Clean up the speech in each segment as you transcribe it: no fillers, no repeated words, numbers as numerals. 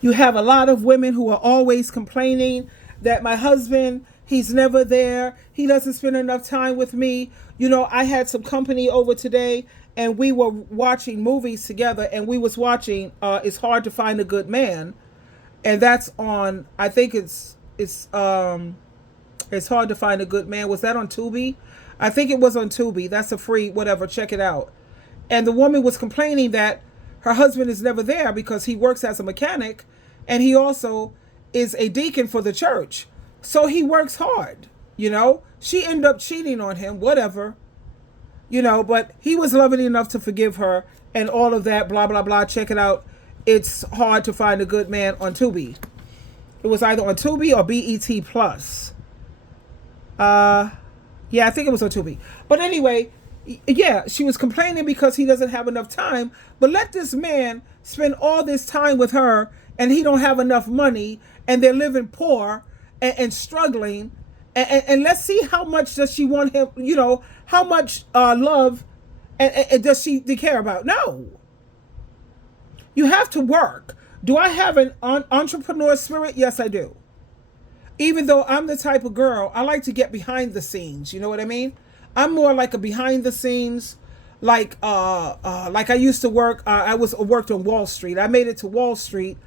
You have a lot of women who are always complaining that my husband, he's never there. He doesn't spend enough time with me. I had some company over today and we were watching movies together, and we was watching It's Hard to Find a Good Man. And that's on, I think it's Hard to Find a Good Man. Was that on Tubi? I think it was on Tubi. That's a free whatever. Check it out. And the woman was complaining that her husband is never there because he works as a mechanic and he also is a deacon for the church. So he works hard. She ended up cheating on him, whatever, but he was loving enough to forgive her and all of that, blah, blah, blah. Check it out. It's Hard to Find a Good Man on Tubi. It was either on Tubi or BET Plus. Yeah, I think it was on Tubi. But anyway, yeah, she was complaining because he doesn't have enough time. But let this man spend all this time with her and he don't have enough money and they're living poor and struggling. And let's see how much does she want him, how much love and does she care about? No. You have to work. Do I have an entrepreneur spirit? Yes, I do. Even though I'm the type of girl, I like to get behind the scenes. You know what I mean? I'm more like a behind the scenes, like I used to work. I worked on Wall Street. I made it to Wall Street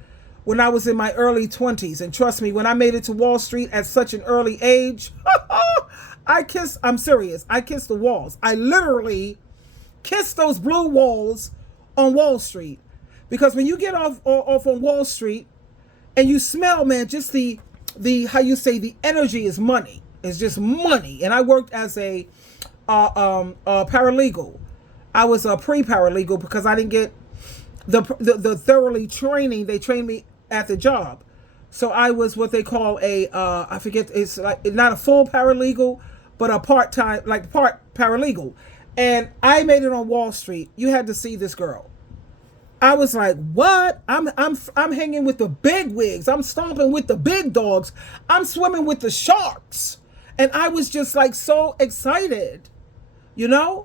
when I was in my early 20s, and trust me, when I made it to Wall Street at such an early age, I'm serious. I kissed the walls. I literally kissed those blue walls on Wall Street, because when you get off on Wall Street and you smell, man, just the how you say, the energy is money. It's just money. And I worked as a paralegal. I was a pre-paralegal because I didn't get the thoroughly training. They trained me at the job. So I was what they call I forget, it's like not a full paralegal, but a part-time, like part paralegal. And I made it on Wall Street. You had to see this girl. I was like, what? I'm hanging with the big wigs. I'm stomping with the big dogs. I'm swimming with the sharks. And I was just like so excited. I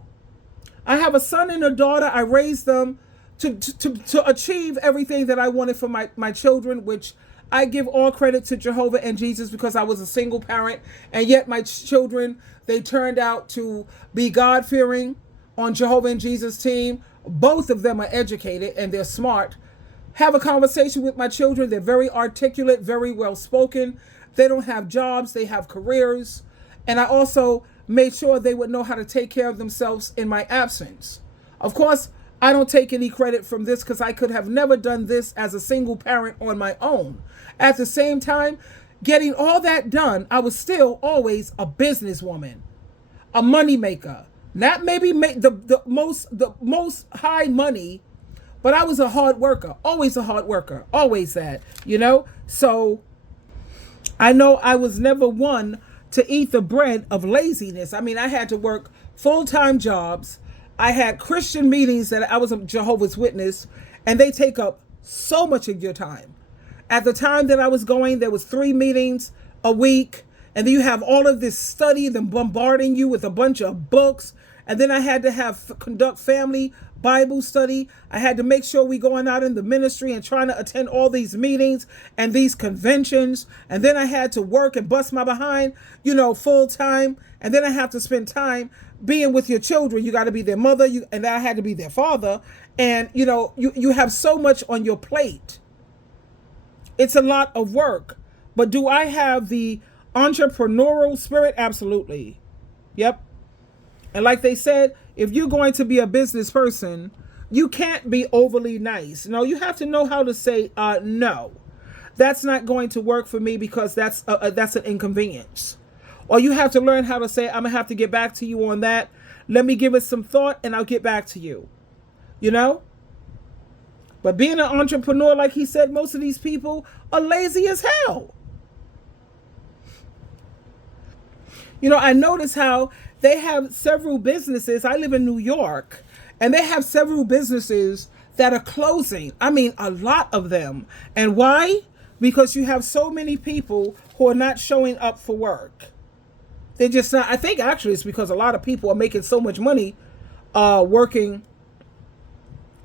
have a son and a daughter. I raised them to achieve everything that I wanted for my children, which I give all credit to Jehovah and Jesus, because I was a single parent. And yet my children, they turned out to be God-fearing on Jehovah and Jesus team. Both of them are educated and they're smart. Have a conversation with my children. They're very articulate, very well spoken. They don't have jobs, they have careers. And I also made sure they would know how to take care of themselves in my absence. Of course, I don't take any credit from this because I could have never done this as a single parent on my own. At the same time, getting all that done, I was still always a businesswoman, a moneymaker. Not maybe make the most high money, but I was a hard worker, always that, So I know I was never one to eat the bread of laziness. I mean, I had to work full-time jobs. I had Christian meetings that I was a Jehovah's Witness, and they take up so much of your time. At the time that I was going, there was 3 meetings a week. And then you have all of this study, them bombarding you with a bunch of books. And then I had to conduct family Bible study. I had to make sure we going out in the ministry and trying to attend all these meetings and these conventions. And then I had to work and bust my behind, full time. And then I have to spend time being with your children. You got to be their mother, and I had to be their father. And, you have so much on your plate. It's a lot of work. But do I have the entrepreneurial spirit? Absolutely. Yep. And like they said, if you're going to be a business person, you can't be overly nice. No, you have to know how to say no. That's not going to work for me because that's an inconvenience. Or you have to learn how to say, I'm gonna have to get back to you on that. Let me give it some thought and I'll get back to you. But being an entrepreneur, like he said, most of these people are lazy as hell. I notice how they have several businesses. I live in New York, and they have several businesses that are closing. I mean, a lot of them. And why? Because you have so many people who are not showing up for work. They're just not. I think actually it's because a lot of people are making so much money working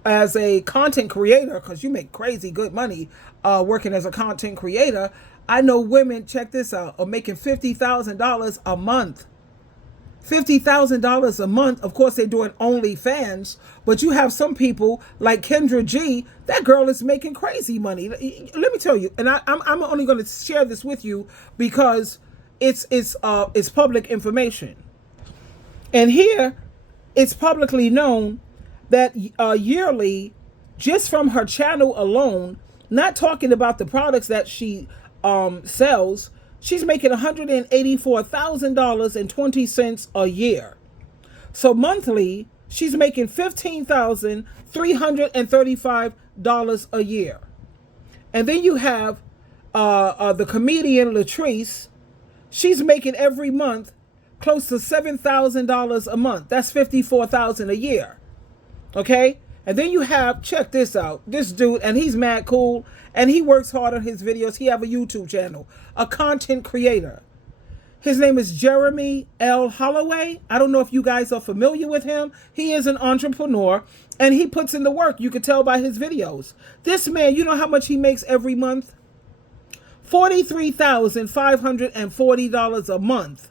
as a content creator, because you make crazy good money working as a content creator. I know women, check this out, are making $50,000 a month. $50,000 a month. Of course, they're doing OnlyFans, but you have some people like Kendra G. That girl is making crazy money. Let me tell you, and I'm only going to share this with you because it's public information. And here, it's publicly known that yearly, just from her channel alone, not talking about the products that she sells, she's making $184,000.20 a year. So monthly, she's making $15,335 a year. And then you have the comedian Latrice. She's making every month close to $7,000 a month. That's $54,000 a year. Okay? And then you have, check this out, this dude, and he's mad cool, and he works hard on his videos. He have a YouTube channel, a content creator. His name is Jeremy L. Holloway. I don't know if you guys are familiar with him. He is an entrepreneur, and he puts in the work. You can tell by his videos. This man, you know how much he makes every month? $43,540 a month.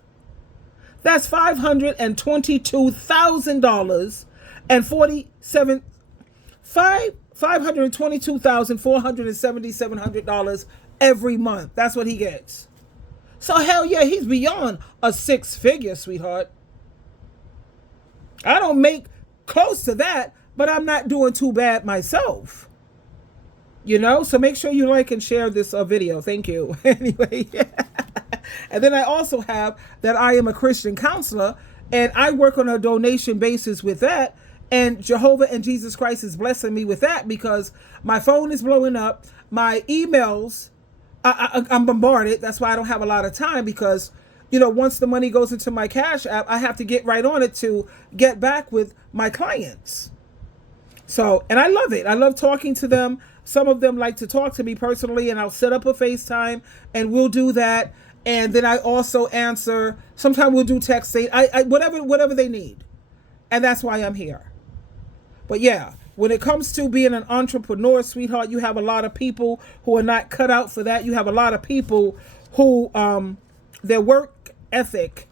That's $522,000 and $522,477 every month. That's what he gets. So hell yeah, he's beyond a six-figure, sweetheart. I don't make close to that, but I'm not doing too bad myself. You know, so make sure you like and share this video. Thank you. Anyway, and then I also have that I am a Christian counselor, and I work on a donation basis with that. And Jehovah and Jesus Christ is blessing me with that because my phone is blowing up. My emails, I'm bombarded. That's why I don't have a lot of time because, you know, once the money goes into my Cash App, I have to get right on it to get back with my clients. So, and I love it. I love talking to them. Some of them like to talk to me personally, and I'll set up a FaceTime and we'll do that. And then I also answer. Sometimes we'll do texting. Whatever they need. And that's why I'm here. But yeah, when it comes to being an entrepreneur, sweetheart, you have a lot of people who are not cut out for that. You have a lot of people who their work ethic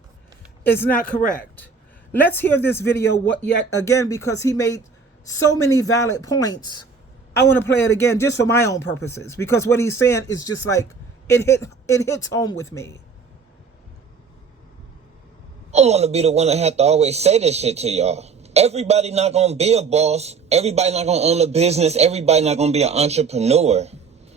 is not correct. Let's hear this video yet again because he made so many valid points. I want to play it again just for my own purposes because what he's saying is just like it hits home with me. I don't want to be the one that have to always say this shit to y'all. Everybody not going to be a boss. Everybody not going to own a business. Everybody not going to be an entrepreneur.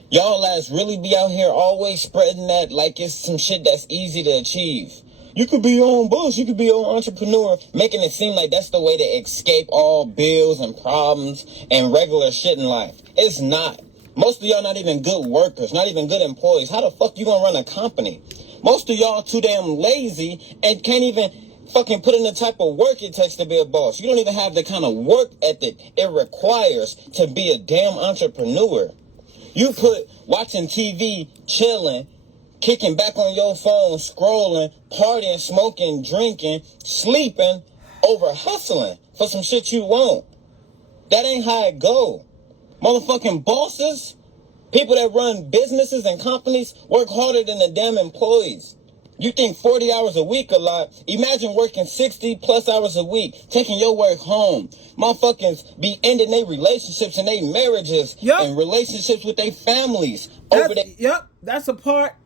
Y'all ass really be out here always spreading that like it's some shit that's easy to achieve. You could be your own boss. You could be your own entrepreneur, making it seem like that's the way to escape all bills and problems and regular shit in life. It's not. Most of y'all not even good workers, not even good employees. How the fuck you gonna run a company? Most of y'all too damn lazy and can't even fucking put in the type of work it takes to be a boss. You don't even have the kind of work ethic it requires to be a damn entrepreneur. You put watching TV, chilling, kicking back on your phone, scrolling, partying, smoking, drinking, sleeping, over hustling for some shit you want. That ain't how it go. Motherfucking bosses, people that run businesses and companies work harder than the damn employees. You think 40 hours a week a lot? Imagine working 60 plus hours a week, taking your work home. Motherfuckers be ending their relationships and their marriages and relationships with their families. That's a part.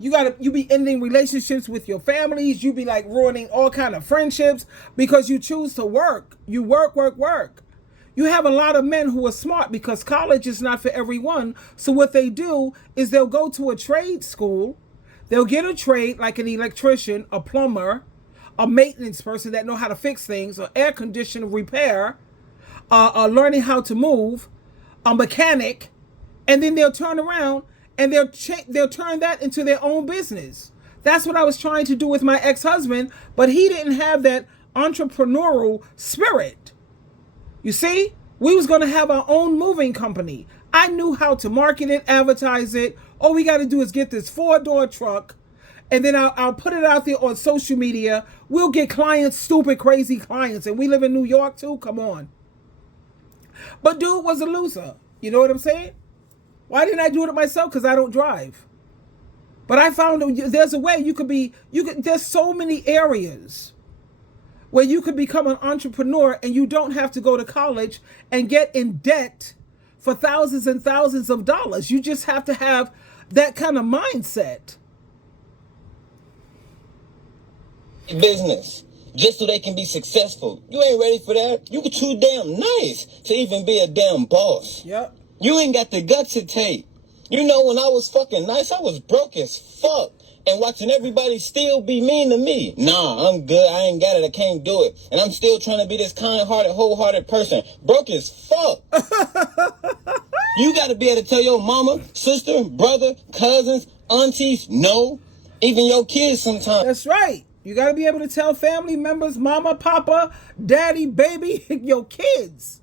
You be ending relationships with your families. You be like ruining all kind of friendships because you choose to work. You work. You have a lot of men who are smart because college is not for everyone. So what they do is they'll go to a trade school. They'll get a trade like an electrician, a plumber, a maintenance person that know how to fix things, or air conditioner repair, learning how to move, a mechanic, and then they'll turn around and they'll turn that into their own business. That's what I was trying to do with my ex-husband, but he didn't have that entrepreneurial spirit. You see, we was going to have our own moving company. I knew how to market it, advertise it. All we got to do is get this 4-door truck, and then I'll put it out there on social media. We'll get clients, stupid, crazy clients. And we live in New York too. Come on. But dude was a loser. You know what I'm saying? Why didn't I do it myself? Because I don't drive. But I found there's a way there's so many areas where you could become an entrepreneur and you don't have to go to college and get in debt for thousands and thousands of dollars. You just have to have that kind of mindset. Business. Just so they can be successful. You ain't ready for that. You too damn nice to even be a damn boss. Yep. You ain't got the guts to take. You know, when I was fucking nice, I was broke as fuck. And watching everybody still be mean to me. Nah, I'm good. I ain't got it. I can't do it. And I'm still trying to be this kind-hearted, wholehearted person. Broke as fuck. You got to be able to tell your mama, sister, brother, cousins, aunties, no. Even your kids sometimes. That's right. You got to be able to tell family members, mama, papa, daddy, baby, your kids.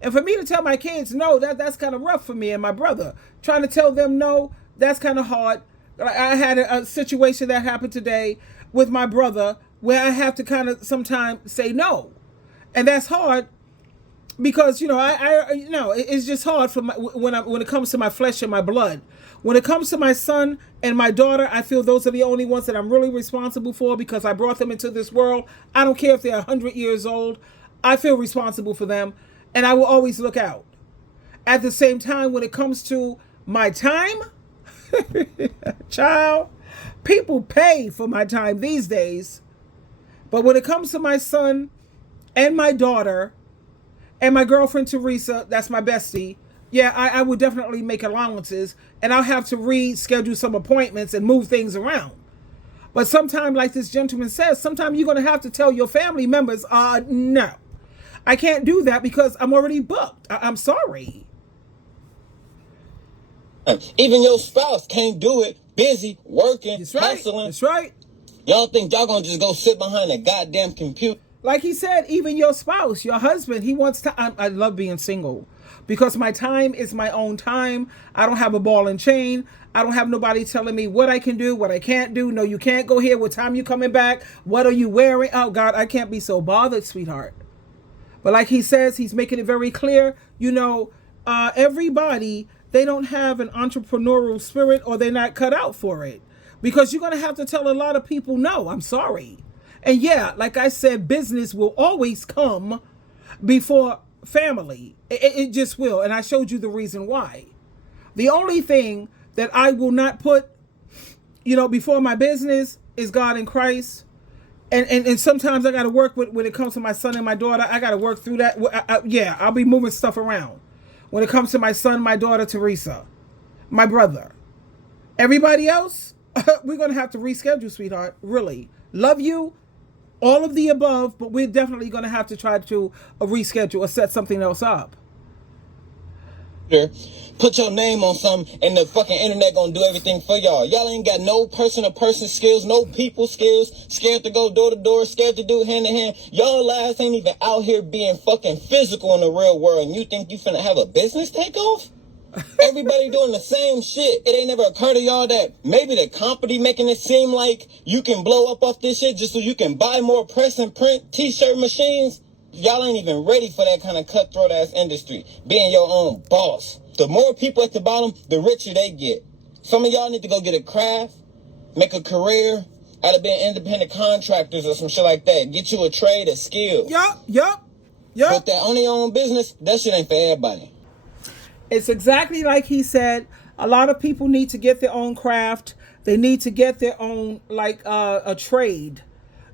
And for me to tell my kids no, that's kind of rough for me and my brother. Trying to tell them no, that's kind of hard. I had a situation that happened today with my brother where I have to kind of sometimes say no. And that's hard because, it's just hard for when it comes to my flesh and my blood. When it comes to my son and my daughter, I feel those are the only ones that I'm really responsible for because I brought them into this world. I don't care if they're 100 years old. I feel responsible for them, and I will always look out. At the same time, when it comes to my time, child, people pay for my time these days. But when it comes to my son and my daughter and my girlfriend Teresa, that's my bestie, yeah, I would definitely make allowances, and I'll have to reschedule some appointments and move things around. But sometimes, like this gentleman says, sometimes you're going to have to tell your family members, no, I can't do that because I'm already booked. I'm sorry. Even your spouse can't do it. Busy, working, That's right. hustling. That's right. Y'all think y'all gonna just go sit behind a goddamn computer? Like he said, even your spouse, your husband, he wants to. I love being single because my time is my own time. I don't have a ball and chain. I don't have nobody telling me what I can do, what I can't do. No, you can't go here. What time you coming back? What are you wearing? Oh, God, I can't be so bothered, sweetheart. But like he says, he's making it very clear, everybody, they don't have an entrepreneurial spirit or they're not cut out for it. Because you're going to have to tell a lot of people, no, I'm sorry. And yeah, like I said, business will always come before family. It just will. And I showed you the reason why. The only thing that I will not put, before my business is God and Christ. And sometimes I got to work with, when it comes to my son and my daughter, I got to work through that. I'll be moving stuff around. When it comes to my son, my daughter, Teresa, my brother, everybody else, we're going to have to reschedule, sweetheart. Really. Love you. All of the above, but we're definitely going to have to try to reschedule or set something else up. Put your name on something and the fucking internet gonna do everything for y'all. Y'all ain't got no person-to-person skills, no people skills, scared to go door-to-door, scared to do hand-to-hand. Y'all lives ain't even out here being fucking physical in the real world, and you think you finna have a business takeoff? Everybody doing the same shit. It ain't never occurred to y'all that maybe the company making it seem like you can blow up off this shit just so you can buy more press and print t-shirt machines? Y'all ain't even ready for that kind of cutthroat ass industry. Being your own boss. The more people at the bottom, the richer they get. Some of y'all need to go get a craft, make a career out of being independent contractors or some shit like that. Get you a trade, a skill. Yup. But that on your own business, that shit ain't for everybody. It's exactly like he said. A lot of people need to get their own craft. They need to get their own, a trade.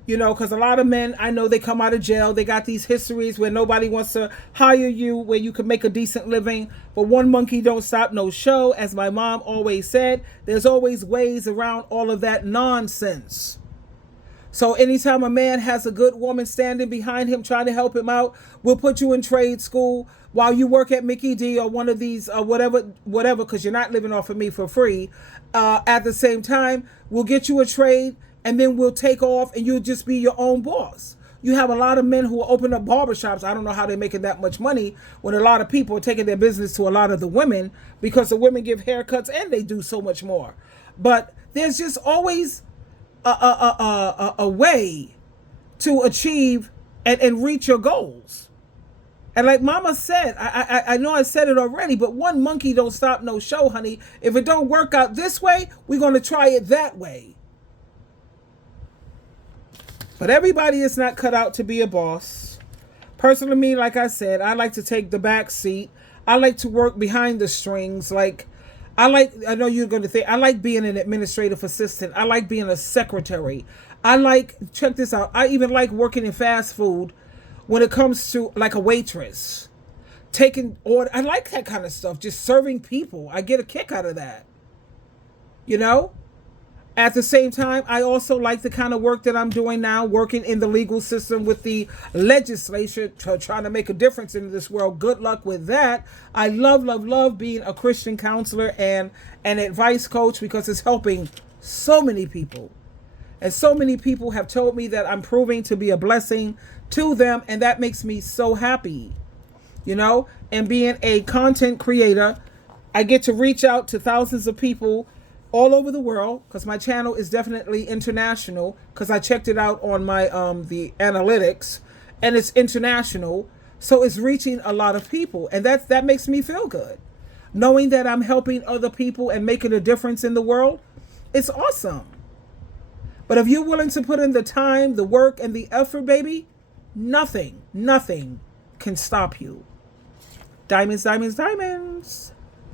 Because a lot of men, I know they come out of jail. They got these histories where nobody wants to hire you, where you can make a decent living. But one monkey don't stop no show. As my mom always said, there's always ways around all of that nonsense. So anytime a man has a good woman standing behind him trying to help him out, we'll put you in trade school while you work at Mickey D or one of these, whatever, because you're not living off of me for free. At the same time, we'll get you a trade. And then we'll take off and you'll just be your own boss. You have a lot of men who open up barbershops. I don't know how they're making that much money when a lot of people are taking their business to a lot of the women because the women give haircuts and they do so much more. But there's just always a way to achieve and reach your goals. And like Mama said, I know I said it already, but one monkey don't stop no show, honey. If it don't work out this way, we're going to try it that way. But everybody is not cut out to be a boss. Personally, me, like I said, I like to take the back seat. I like to work behind the strings. Like, I know you're going to think, I like being an administrative assistant. I like being a secretary. I like, check this out, I even like working in fast food when it comes to like a waitress. Taking order, I like that kind of stuff. Just serving people. I get a kick out of that. You know? At the same time, I also like the kind of work that I'm doing now, working in the legal system with the legislature, trying to make a difference in this world. Good luck with that. I love, love, love being a Christian counselor and an advice coach because it's helping so many people. And so many people have told me that I'm proving to be a blessing to them, and that makes me so happy. You know, and being a content creator, I get to reach out to thousands of people all over the world because my channel is definitely international because I checked it out on my the analytics and it's international, so it's reaching a lot of people, and that makes me feel good knowing that I'm helping other people and making a difference in the world. It's awesome. But if you're willing to put in the time, the work, and the effort, baby, nothing can stop you. Diamonds, diamonds, diamonds.